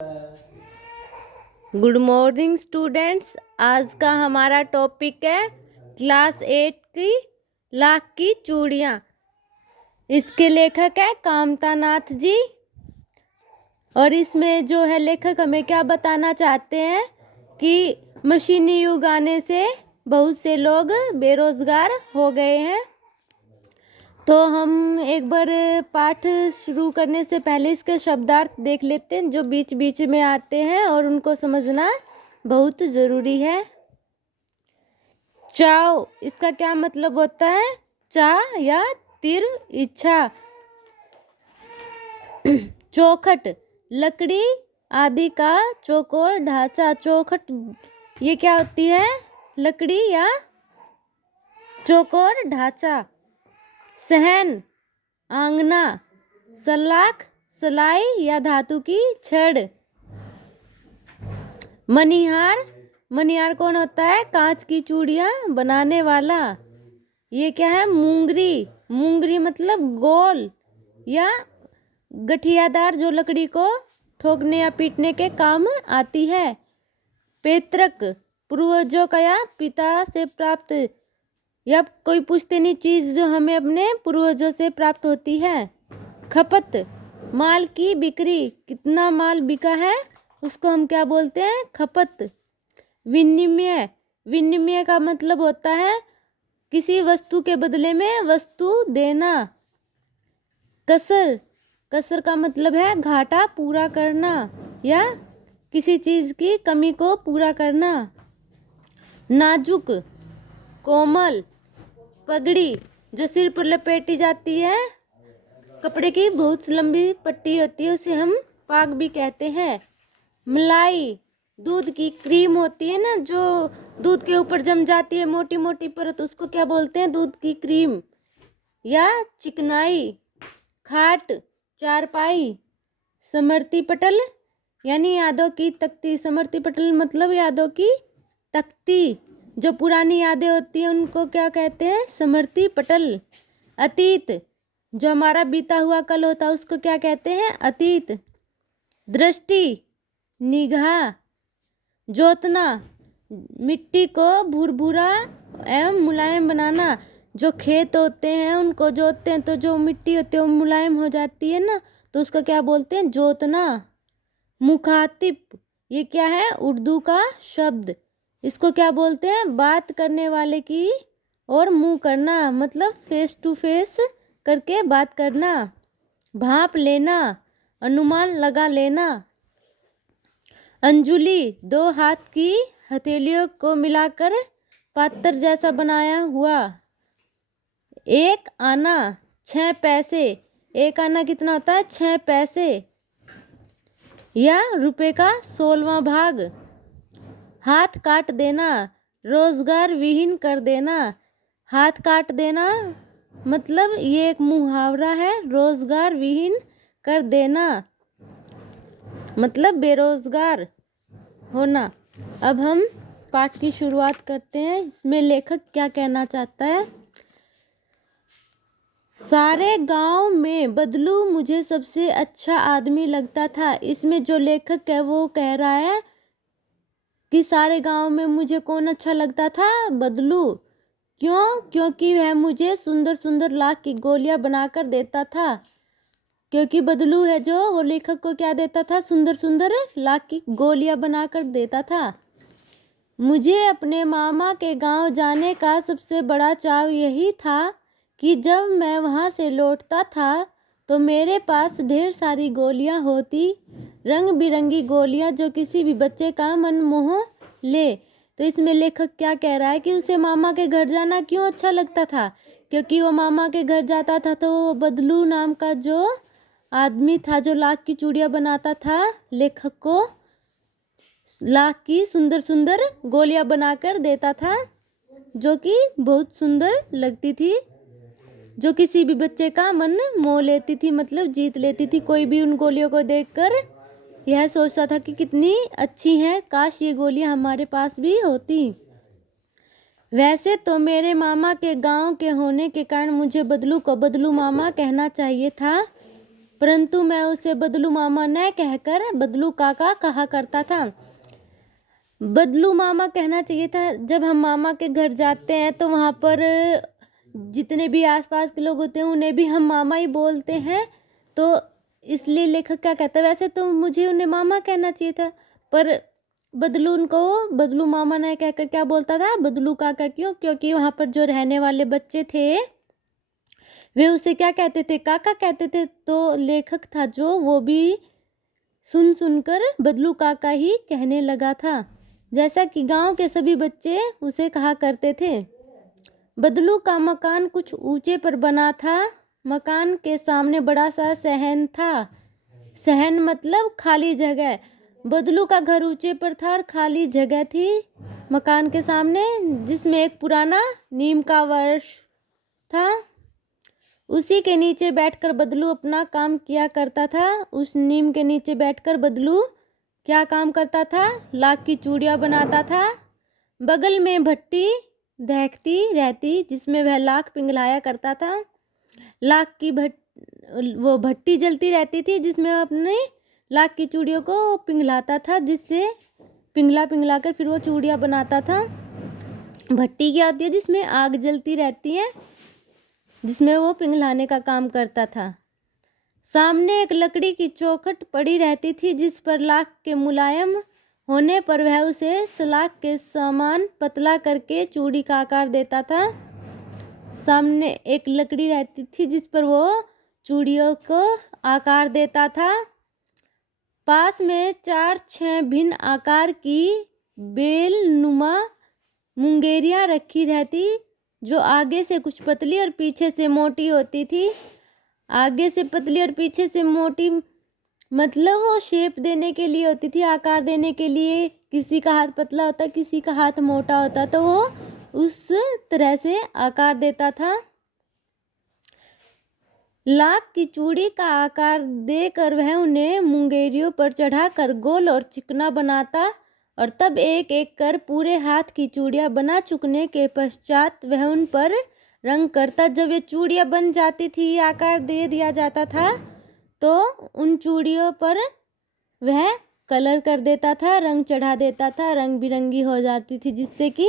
Good morning students. आज का हमारा टॉपिक है क्लास 8 की लाख की चूड़ियाँ। इसके लेखक है कामता नाथ जी। और इसमें जो है लेखक हमें क्या बताना चाहते हैं कि मशीनी युग आने से बहुत से लोग बेरोजगार हो गए हैं। तो हम एक बार पाठ शुरू करने से पहले इसके शब्दार्थ देख लेते हैं जो बीच बीच में आते हैं और उनको समझना बहुत ज़रूरी है। चाव, इसका क्या मतलब होता है? चाह या तिर, इच्छा। चौखट, लकड़ी आदि का चौकोर ढांचा। चौखट ये क्या होती है? लकड़ी या चौकोर ढांचा। सहन, आंगना। सलाख, सलाई या धातु की छड़। मनिहार, मनिहार कौन होता है? कांच की चूड़ियाँ बनाने वाला। ये क्या है? मूंगरी, मूंगरी मतलब गोल या गठियादार जो लकड़ी को ठोकने या पीटने के काम आती है। पैतृक, पूर्वजों का या पिता से प्राप्त या कोई पुश्तैनी चीज जो हमें अपने पूर्वजों से प्राप्त होती है। खपत, माल की बिक्री, कितना माल बिका है उसको हम क्या बोलते हैं? खपत। विनिमय, विनिमय का मतलब होता है किसी वस्तु के बदले में वस्तु देना। कसर, कसर का मतलब है घाटा पूरा करना या किसी चीज की कमी को पूरा करना। नाजुक, कोमल। पगड़ी, जो सिर पर लपेटी जाती है, कपड़े की बहुत लंबी पट्टी होती है, उसे हम पाग भी कहते हैं। मलाई, दूध की क्रीम होती है ना जो दूध के ऊपर जम जाती है मोटी मोटी परत, उसको क्या बोलते हैं? दूध की क्रीम या चिकनाई। खाट, चारपाई। स्मृति पटल यानी यादों की तख्ती। स्मृति पटल मतलब यादों की तख्ती, जो पुरानी यादें होती हैं उनको क्या कहते हैं? स्मृति पटल। अतीत, जो हमारा बीता हुआ कल होता है उसको क्या कहते हैं? अतीत। दृष्टि, निगाह। जोतना, मिट्टी को भुरभुरा एवं मुलायम बनाना। जो खेत होते हैं उनको जोतते हैं तो जो मिट्टी होती है वो मुलायम हो जाती है ना, तो उसका क्या बोलते हैं? जोतना। मुखातिब, ये क्या है? उर्दू का शब्द। इसको क्या बोलते हैं? बात करने वाले की और मुंह करना, मतलब फेस टू फेस करके बात करना। भांप लेना, अनुमान लगा लेना। अंजुली, दो हाथ की हथेलियों को मिलाकर पात्र जैसा बनाया हुआ। एक आना, 6 पैसे। एक आना कितना होता है? 6 पैसे या रुपए का 16वां भाग। हाथ काट देना, रोजगार विहीन कर देना। हाथ काट देना मतलब ये एक मुहावरा है। रोजगार विहीन कर देना मतलब बेरोजगार होना। अब हम पाठ की शुरुआत करते हैं। इसमें लेखक क्या कहना चाहता है? सारे गांव में बदलू मुझे सबसे अच्छा आदमी लगता था। इसमें जो लेखक है वो कह रहा है कि सारे गांव में मुझे कौन अच्छा लगता था? बदलू। क्यों? क्योंकि वह मुझे सुंदर सुंदर लाख की गोलियां बनाकर देता था। क्योंकि बदलू है जो वो लेखक को क्या देता था? सुंदर सुंदर लाख की गोलियां बनाकर देता था। मुझे अपने मामा के गांव जाने का सबसे बड़ा चाव यही था कि जब मैं वहां से लौटता था तो मेरे पास ढेर सारी गोलियां होती, रंग बिरंगी गोलियां जो किसी भी बच्चे का मन मोह ले। तो इसमें लेखक क्या कह रहा है कि उसे मामा के घर जाना क्यों अच्छा लगता था? क्योंकि वो मामा के घर जाता था तो बदलू नाम का जो आदमी था जो लाख की चूड़ियां बनाता था, लेखक को लाख की सुंदर सुंदर गोलियां बनाकर देता था जो कि बहुत सुंदर लगती थी, जो किसी भी बच्चे का मन मोह लेती थी, मतलब जीत लेती थी। कोई भी उन गोलियों को देखकर यह सोचता था कि कितनी अच्छी हैं, काश ये गोलियां हमारे पास भी होती। वैसे तो मेरे मामा के गांव के होने के कारण मुझे बदलू को बदलू मामा कहना चाहिए था, परंतु मैं उसे बदलू मामा न कहकर बदलू काका कहा करता था। बदलू मामा कहना चाहिए था। जब हम मामा के घर जाते हैं तो वहाँ पर जितने भी आसपास के लोग होते हैं उन्हें भी हम मामा ही बोलते हैं, तो इसलिए लेखक क्या कहता है, वैसे तो मुझे उन्हें मामा कहना चाहिए था, पर बदलू उनको बदलू मामा ने कहकर क्या बोलता था, बदलू काका। क्यों? क्योंकि वहाँ पर जो रहने वाले बच्चे थे वे उसे क्या कहते थे, काका कहते थे। तो लेखक था जो, वो भी सुन सुनकर बदलू काका ही कहने लगा था, जैसा कि गांव के सभी बच्चे उसे कहा करते थे। बदलू का मकान कुछ ऊंचे पर बना था। मकान के सामने बड़ा सा सहन था। सहन मतलब खाली जगह। बदलू का घर ऊंचे पर था और खाली जगह थी मकान के सामने, जिसमें एक पुराना नीम का वृक्ष था। उसी के नीचे बैठकर बदलू अपना काम किया करता था। उस नीम के नीचे बैठकर बदलू क्या काम करता था, लाख की चूड़ियाँ बनाता था। बगल में भट्टी दहकती रहती जिसमें वह लाख पिघलाया करता था। लाख की वो भट्टी जलती रहती थी जिसमें वह अपने लाख की चूड़ियों को पिघलाता था, जिससे पिघला कर फिर वो चूड़ियाँ बनाता था। भट्टी क्या होती है, जिसमें आग जलती रहती है, जिसमें वो पिघलाने का काम करता था। सामने एक लकड़ी की चौखट पड़ी रहती थी जिस पर लाख के मुलायम होने पर वह उसे सलाख के समान पतला करके चूड़ी का आकार देता था। सामने एक लकड़ी रहती थी जिस पर वो चूड़ियों को आकार देता था। पास में 4-6 भिन्न आकार की बेलनुमा मुंगेरियां रखी रहती, जो आगे से कुछ पतली और पीछे से मोटी होती थी। आगे से पतली और पीछे से मोटी मतलब वो शेप देने के लिए होती थी, आकार देने के लिए। किसी का हाथ पतला होता, किसी का हाथ मोटा होता, तो वो उस तरह से आकार देता था। लाख की चूड़ी का आकार देकर वह उन्हें मुंगेरियों पर चढ़ाकर गोल और चिकना बनाता और तब एक एक कर पूरे हाथ की चूड़ियाँ बना चुकने के पश्चात वह उन पर रंग करता। जब ये चूड़ियाँ बन जाती थी, आकार दे दिया जाता था, तो उन चूड़ियों पर वह कलर कर देता था, रंग चढ़ा देता था, रंग बिरंगी हो जाती थी, जिससे कि